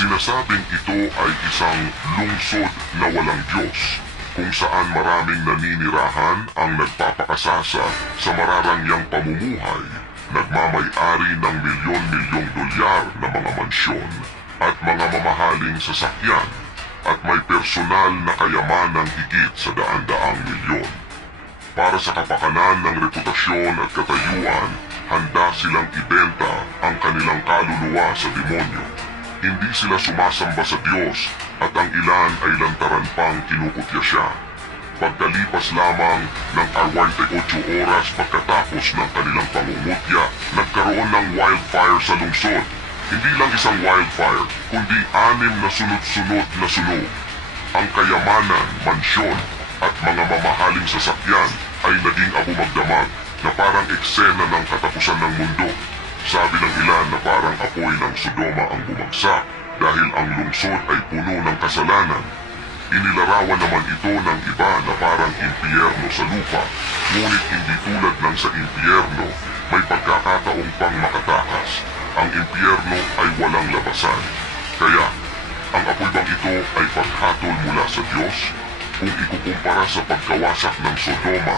Sinasabing ito ay isang lungsod na walang Diyos, kung saan maraming naninirahan ang nagpapakasasa sa mararangyang pamumuhay, nagmamay-ari ng milyon-milyong dolyar na mga mansyon at mga mamahaling sasakyan, at may personal na kayamanang higit sa daan-daang milyon. Para sa kapakanan ng reputasyon at katayuan, handa silang ibenta ang kanilang kaluluwa sa demonyo. Hindi sila sumasamba sa Diyos at ang ilan ay lantaran pang kinukutya siya. Pagkalipas lamang ng 48 oras pagkatapos ng kanilang pangungutya, nagkaroon ng wildfire sa lungsod. Hindi lang isang wildfire, kundi 6 na sunod-sunod na sunog. Ang kayamanan, mansyon at mga mamahaling sasakyan ay naging abumagdamag na parang eksena ng katapusan ng mundo. Sabi ng ilan na parang apoy ng Sodoma ang bumagsak dahil ang lungsod ay puno ng kasalanan. Inilarawan naman ito ng iba na parang impyerno sa lupa, ngunit hindi tulad ng sa impyerno, may pagkakataong pang makatakas. Ang impyerno ay walang labasan. Kaya, ang apoy bang ito ay paghatol mula sa Diyos? Kung ikukumpara sa pagkawasak ng Sodoma,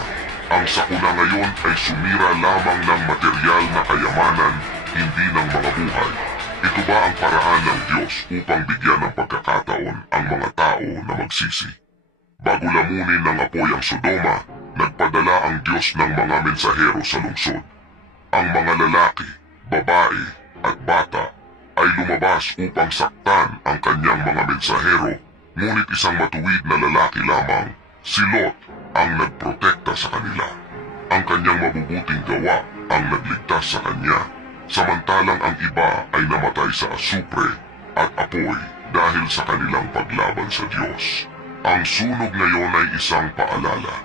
ang sakuna ngayon ay sumira lamang ng material na kayamanan, hindi ng mga buhay. Ito ba ang paraan ng Diyos upang bigyan ng pagkakataon ang mga tao na magsisi? Bago lamunin ng apoy ang Sodoma, nagpadala ang Diyos ng mga mensahero sa lungsod. Ang mga lalaki, babae at bata ay lumabas upang saktan ang kanyang mga mensahero, ngunit isang matuwid na lalaki lamang, si Lot, ang nagprotekta sa kanila. Ang kanyang mabubuting gawa ang nagligtas sa kanya, samantalang ang iba ay namatay sa asupre at apoy dahil sa kanilang paglaban sa Diyos. Ang sunog ngayon ay isang paalala.